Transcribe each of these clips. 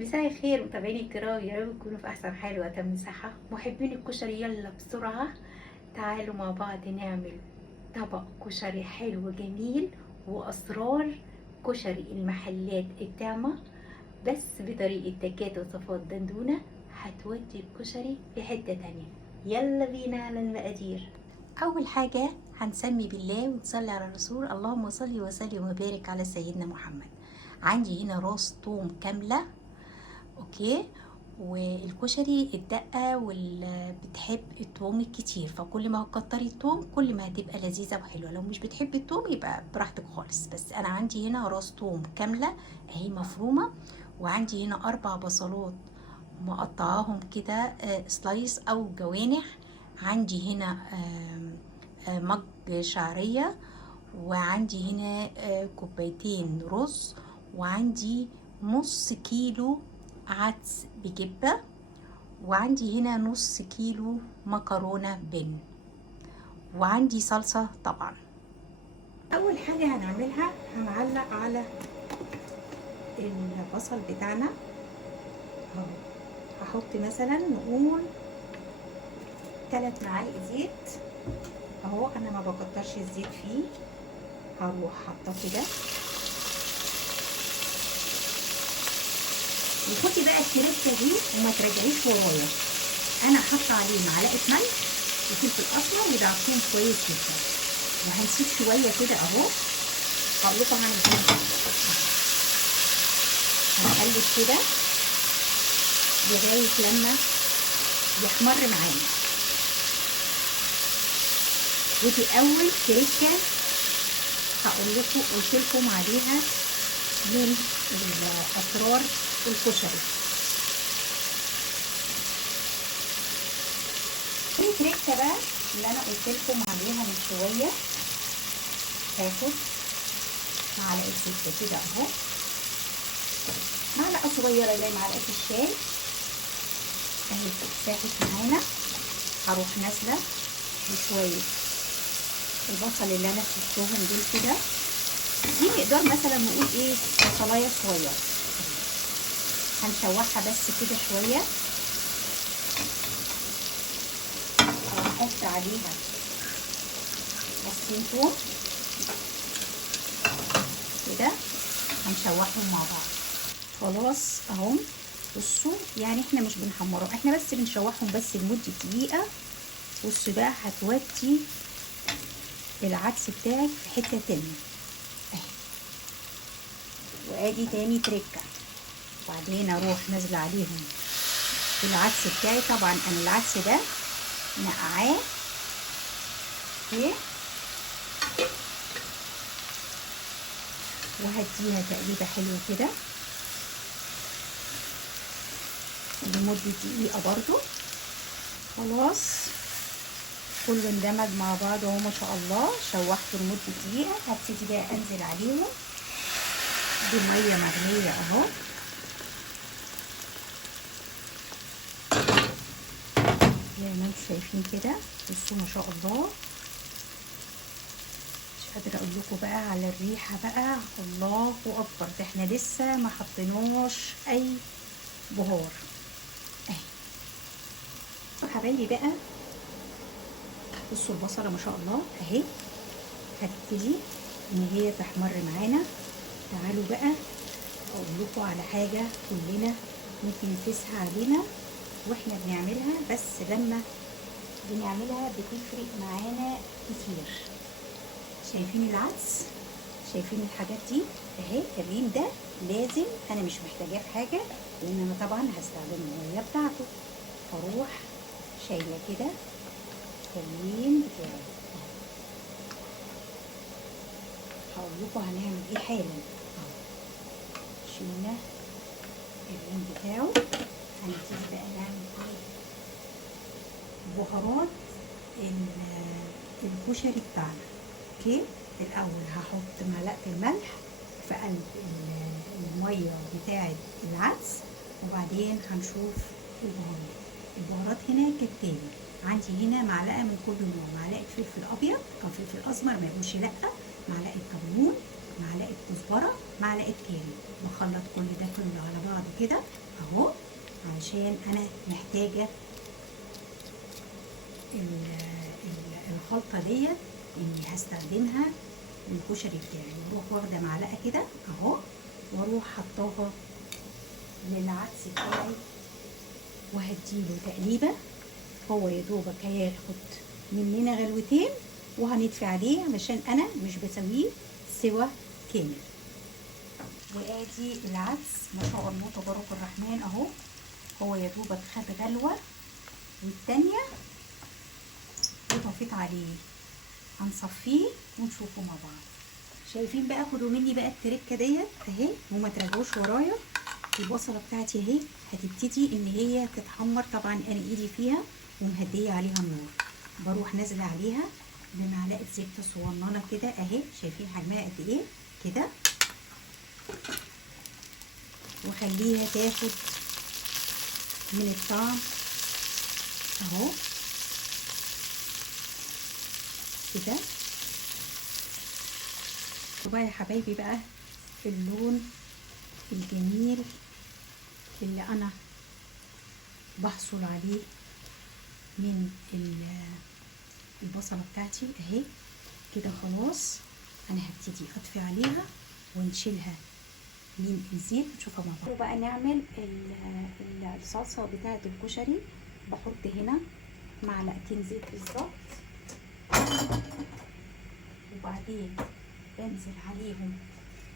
مساء الخير متابعيني الكرام، يا رب تكونوا في احسن حال واتم صحه. محبين الكشري يلا بسرعه تعالوا مع بعض نعمل طبق كشري حلو جميل واسرار كشري المحلات الطعمه، بس بطريقه تكات وصفات دندونه هتودي الكشري في حته تانية. يلا بينا على المقادير. اول حاجه هنسمي بالله ونصلي على الرسول، اللهم صل وسلم وبارك على سيدنا محمد. عندي هنا راس توم كامله، اوكي. والكشري الدقه واللي بتحب التوم الكتير، فكل ما هتكتري التوم كل ما هتبقى لذيذه وحلوه. لو مش بتحبي التوم يبقى براحتك خالص. بس انا عندي هنا راس توم كامله اهي مفرومه، وعندي هنا 4 بصلات مقطعاهم كده سلايس او جوانح. عندي هنا مج شعريه، وعندي هنا كوبايتين رز، وعندي نص كيلو عدس بجبة، وعندي هنا نص كيلو مكرونة بن، وعندي صلصة طبعا. أول حاجة هنعملها هنعلق على البصل بتاعنا اهو. هحط مثلا نقول 3 معالق زيت اهو، انا ما بكترش الزيت فيه. هروح حاطاه كده، وخدي بقى التركه دي وما تراجعيش ورايا. انا حاطه عليه معلقه ملح وفلفل اسمر ودعكهم كويس جدا، وهنسيب شويه كده اهو. هقول لكم هعمل ايه. هنقلب كده لغايه لما يحمر معانا. ودي اول تركه قلت لكم عليها من اسرار الكشري. دي تركه بقى اللي انا قلت لكم عليها من شويه. هاخد معلقه زبده كده اهو، معلقه صغيره زي معلقه الشاي اهي ساحت معانا. هروح نازله بشويه البصل اللي انا سبتهم دول كده. دي مقدار مثلا نقول ايه بصلايه صغيره، هنشوحها بس كده شويه. هنحط عليها فصين توم كده، هنشوحهم مع بعض. خلاص اهو. بصوا يعني احنا مش بنحمرهم، احنا بس بنشوحهم بس لمده دقيقه. بصوا بقى هتودي العدس بتاعك في حته تانيه اهي. وادي تاني تركه. وبعدين اروح نازله عليهم العدس بتاعي. طبعا انا العدس ده نقعاه اوكي، وهديها تقليبه حلوه كده لمده دقيقه برضو. خلاص كله اندمج مع بعض اهو ما شاء الله. شوحته لمده دقيقه. هبتدي بقى انزل عليهم بميه مغليه اهو. زي ما انتم شايفين كده. بصوا ما شاء الله. مش قادره اقول لكم بقى على الريحه بقى. الله اكبر، ده احنا لسه ما حطيناش اي بهار اهي. حبايبي بقى بصوا البصله ما شاء الله اهي هتبتدي ان هي تحمر معانا. تعالوا بقى اقول لكم على حاجه كلنا ممكن تسهى علينا واحنا بنعملها، بس لما بنعملها بتفرق معانا كتير. شايفين العدس؟ شايفين الحاجات دي اهي. الريم ده لازم انا مش محتاجاه في حاجه، لان انا طبعا هستخدم الميه بتاعته. فاروح شايله كده الريم بتاعي. هقول لكم هنعمل ايه حالا اهو. شلنا الريم بتاعه. هنبتدي بقى نعمل ايه بهارات الكشري بتاعنا. اوكي، الاول هحط معلقه الملح في قلب الميه بتاعه العدس، وبعدين هنشوف البهارات. البهارات هنا كالتالي: عندي هنا معلقه من كل نوع، معلقه فلفل ابيض او فلفل اسمر ما يقولش لا، معلقه كمون، معلقه كزبره، معلقه كاري. بخلط كل ده كله على بعضه كده. اهو، عشان انا محتاجه الخلطه ديت اللي هستخدمها للكشري بتاعي. واروح واخده معلقه كده اهو، واروح حطاها للعدس بتاعي وهديله تقليبه. هو يا دوبك هياخد مننا غلوتين وهنطفي عليه علشان انا مش بسويه سوا كامل. وادي العدس ما شاء الله تبارك الرحمن اهو، هو يا دوبك خد غلوه والتانيه وطفيت عليه. هنصفيه ونشوفه مع بعض. شايفين بقى؟ خدوا مني بقى التركه ديت اهي وما تراجعوش ورايا. البصله بتاعتي اهي هتبتدي ان هي تتحمر. طبعا انا ايدي فيها ومهديه عليها النار. بروح نازله عليها بمعلقه زبده صغننه كده اهي، شايفين حجمها قد ايه كده، وخليها تاخد من الطعم اهو كده. وبقى يا حبايبي بقى في اللون الجميل اللي انا بحصل عليه من البصله بتاعتي اهي كده. خلاص انا هبتدي اطفي عليها ونشيلها من الزيت ونشوفها مع بعض. وبقى نعمل الصلصه بتاعه الكشري. بحط هنا معلقتين زيت بالظبط، وبعدين بنزل عليهم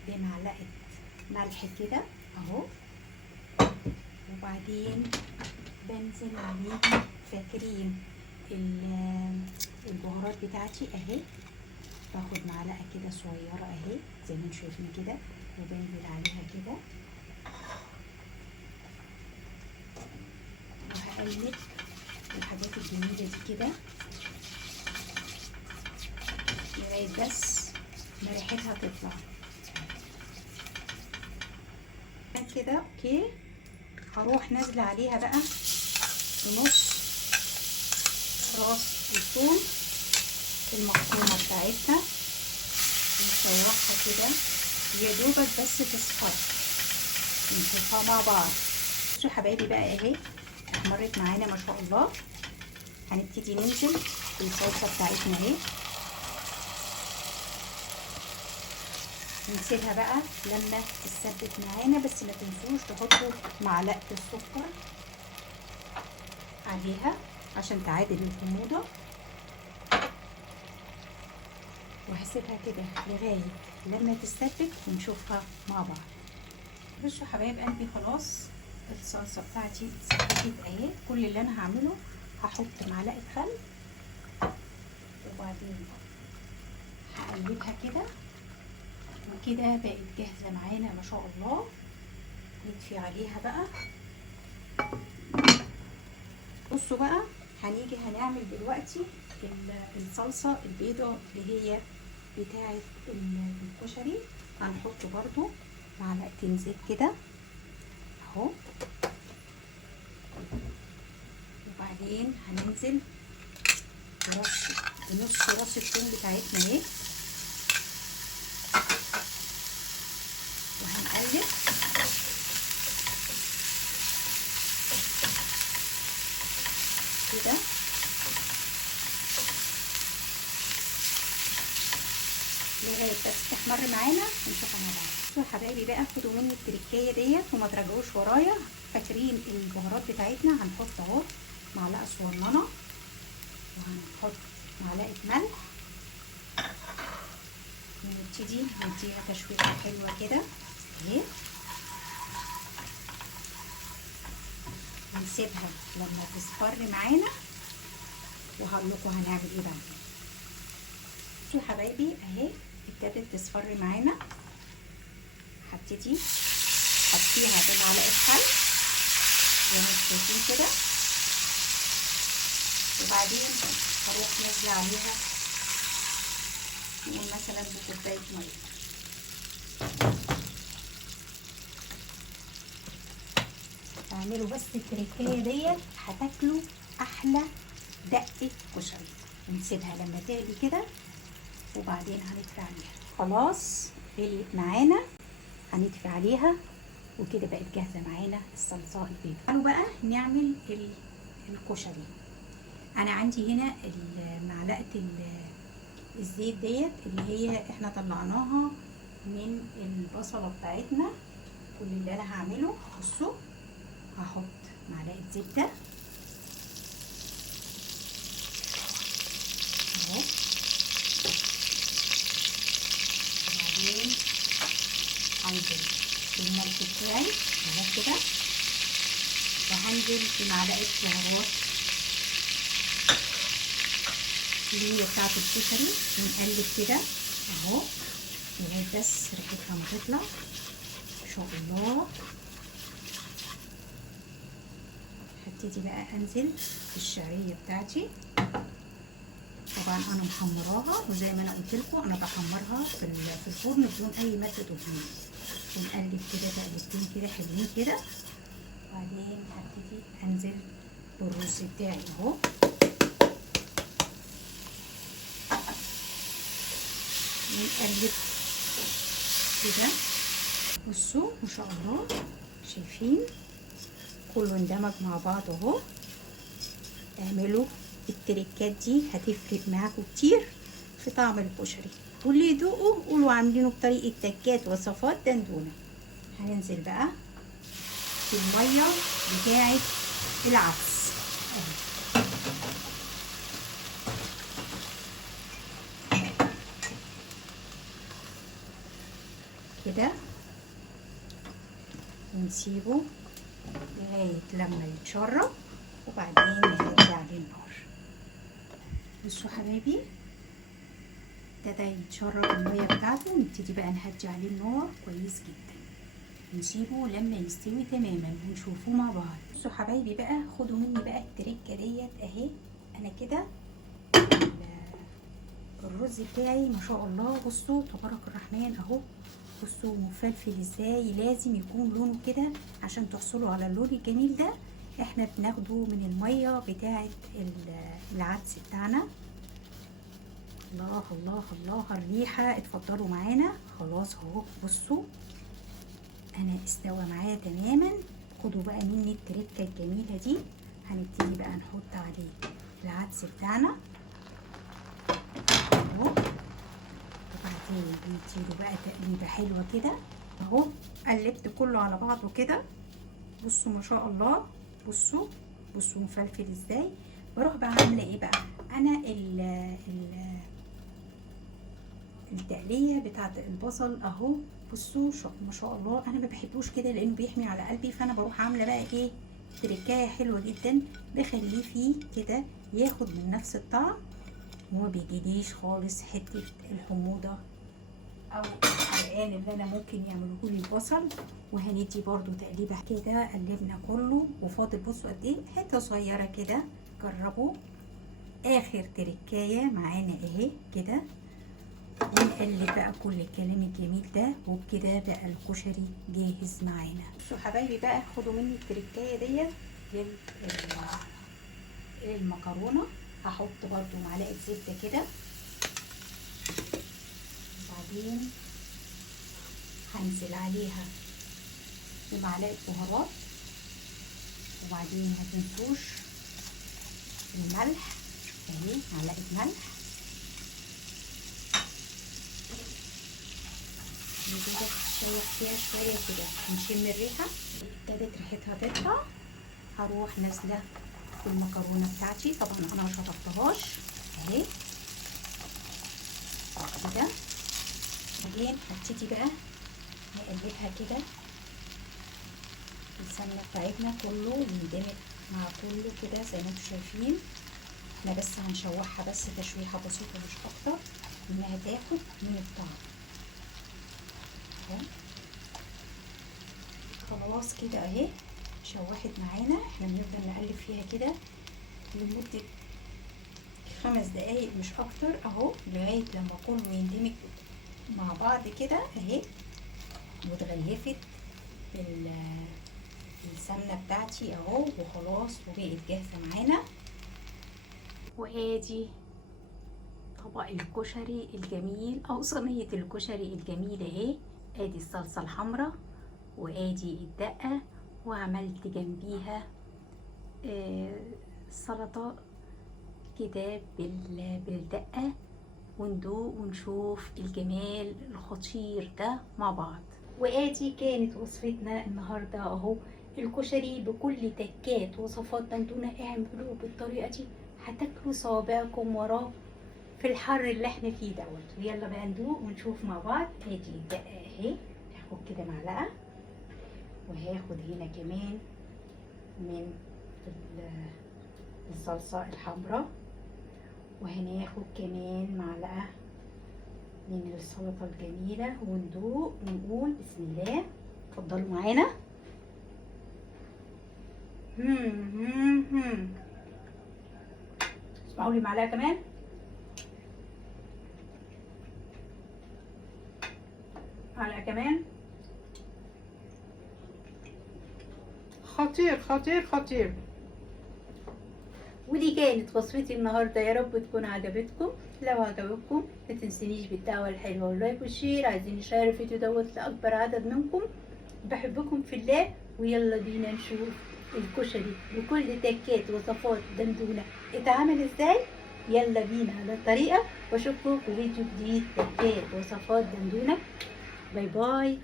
بمعلقه ملح كده اهو، وبعدين بنزل عليهم فاكرين البهارات بتاعتي اهي. باخد معلقه كده صغيره اهي زي ما انتم شايفين كده، وبنزل عليها كده وهقلب الحاجات الجميله دي كده لغايه بس ما ريحتها تطلع كده. اوكي، هروح نازله عليها بقى بنص راس الثوم المفرومه بتاعتنا ونشوحها كده يا دوبك بس تصفر ونشوفها مع بعض. شوفوا حبايبي بقى اهي احمرت معانا ما شاء الله. هنبتدي ننزل بالصلصه بتاعتنا اهي، نسيبها بقى لما تتسبك معانا. بس ما تنسوش تحطوا معلقه السكر عليها عشان تعادل الحموضه. وهسيبها كده لغايه لما تتسبك ونشوفها مع بعض. بصوا حبايب قلبي خلاص الصلصه بتاعتي اتسبكت اهي. كل اللي انا هعمله هحط معلقه خل وبعدين هقلبها كده وكده بقت جاهزه معانا ما شاء الله. نطفي عليها بقى. بصوا بقى هنيجي هنعمل دلوقتي الصلصه البيضاء اللي هي بتاعه الكشري. هنحط برضو معلقتين زيت كده اهو، وبعدين هننزل بنص راس الثوم بتاعتنا اهي وهنقلب كده لغايه بس تحمر معانا ونشوفها مع بعض. بصوا يا حبايبي بقى خدوا مني التركايه ديت وما تراجعوش ورايا. فاكرين البهارات بتاعتنا؟ هنحط اهو معلقه صغننه وهنحط معلقه ملح ونبتدي نديها تشويحه حلوه كده اهي، ونسيبها لما تصفر معانا وهقول لكم هنعمل ايه بعدين. بصوا يا حبايبي اهي ابتدت تصفر معانا. هبتدي احطيها بمعلقه خل زي ما انتم شايفين كده، وبعدين هروح نازله عليها نقول مثلا بكوبايه ميه. اعملوا بس التركايه ديت هتاكلوا احلى دقه كشري. ونسيبها لما تغلي كده وبعدين هنطفي عليها. خلاص غليت معانا، هنطفي عليها وكده بقت جاهزه معانا الصلصه البيضاء. تعالوا بقى نعمل الكشري. انا عندي هنا معلقه الزيت ديت اللي هي احنا طلعناها من البصله بتاعتنا. كل اللي انا هعمله بصوا، هحط معلقه زبده اهو، وبعدين هنزل بالملح بتاعي اهو كده، وهنزل بمعلقه بهارات اللي هي بتاعت الكشري، ونقلب كده اهو لغايه بس ريحتها ما تطلع ان شاء الله. هبتدي بقى انزل بالشعريه بتاعتي. طبعا انا محمراها، وزي ما انا قلت لكم انا بحمرها في الفرن بدون اي ماده دهون، ونقلب كده تقلبتين كده حلوين كده. وبعدين هبتدي انزل بالرز بتاعي اهو، ونقلب كده. بصوا ما شاء الله، شايفين كله اندمج مع بعض اهو. اعملوا التريكات دي هتفرق معاكم كتير في طعم الكشري، واللي يدوقوا قولوا عاملينه بطريقه تكات وصفات دندونه. هننزل بقى في الميه بتاعه العدس اهو. كده ونسيبه لغايه لما يتشرب، وبعدين نهدي عليه النار. بصوا حبايبي، ابتدى يتشرب الميه بتاعته، نبتدي بقى نهدي عليه النار كويس جدا، نسيبه لما يستوي تماما ونشوفه مع بعض. بصوا حبايبي بقى، خدوا مني بقى التركه ديت اهي. انا كده الرز بتاعي ما شاء الله، بصوا تبارك الرحمن اهو. بصوا مفلفل ازاي، لازم يكون لونه كده عشان تحصلوا على اللون الجميل ده. احنا بناخده من الميه بتاعه العدس بتاعنا. الله الله الله الريحه، اتفضلوا معانا. خلاص اهو بصوا انا استوى معايا تماما. خدوا بقى مني التركه الجميله دي. هنبتدي بقى نحط عليه العدس بتاعنا اهو، وبعدين نديله بقى تقليبه حلوه كده اهو. قلبت كله على بعضه كده. بصوا ما شاء الله، بصوا بصوا مفلفل ازاي. بروح بقى عامله ايه بقى، انا التقليه بتاعت البصل اهو. بصوا ما شاء الله، انا ما بحبوش كده لانه بيحمي على قلبي، فانا بروح عامله بقى ايه تركايه حلوه جدا، بخليه فيه كده ياخد من نفس الطعم، وما بيجيليش خالص حته الحموضه او الحرقان اللي انا ممكن يعملوه لي البصل. وهندي برضو تقليبه كده. قلبنا كله وفاضل بصوا قد ايه حته صغيره كده. جربوا. اخر تركايه معانا اهي كده، ونقلب بقى كل الكلام الجميل ده، وبكده بقى الكشري جاهز معانا. بصوا حبايبي بقى، خدوا مني التركايه ديت للمكرونه. هحط برضو معلقه زبده كده، وبعدين هنزل عليها بمعلقه بهارات، وبعدين متنسوش الملح اهي، معلقه ملح نزيد نشيح فيها شويه كده نشم الريحه. ابتدت ريحتها تطلع، هروح نازله بالمكرونه بتاعتي. طبعا انا مش هطفيهاش اهي كده. بعدين هبتدي بقى نقلبها كده. السمنه بتاعتنا كله يندمج مع كله كده زي ما انتم شايفين. احنا بس هنشوحها بس تشويحه بسيطه مش اكتر، انها تاخد من الطعم اهو. خلاص كده اهي شوحت معانا. احنا بنفضل نقلب فيها كده لمده 5 دقايق مش اكتر اهو، لغايه لما كله يندمج مع بعض كده اهي، واتغلفت السمنه بتاعتي اهو، وخلاص وبقت جاهزه معانا. وادي طبق الكشري الجميل او صينيه الكشري الجميله اهي. ادي الصلصه الحمراء وادي الدقة، وعملت جنبيها سلطة كده بالدقة، وندوق ونشوف الجمال الخطير ده مع بعض. وادي كانت وصفتنا النهاردة اهو، الكشري بكل تكات وصفات دندونة. اعملوه بالطريقة دي هتاكلوا صوابعكم وراه في الحر اللي احنا فيه دوت. ويلا بقى ندوق ونشوف مع بعض. ادي الدقة اهي، هاخد كده معلقة، وهاخد هنا كمان من الصلصة الحمراء، وهناخد كمان معلقة من السلطة الجميلة، وندوق ونقول بسم الله. اتفضلوا معانا. اسمعوا لي معلقة كمان. معلقة كمان. خطير خطير خطير. ودي كانت وصفتي النهارده، يا رب تكون عجبتكم. لو عجبتكم ما تنسونيش بالدعوه الحلوه واللايك والشير. عايزين نشير الفيديو دوت لاكبر عدد منكم. بحبكم في الله، ويلا بينا نشوف الكشري بكل تكات وصفات دندونه اتعمل ازاي. يلا بينا على الطريقه، واشوفكم في فيديو جديد تكات وصفات دندونه. باي باي.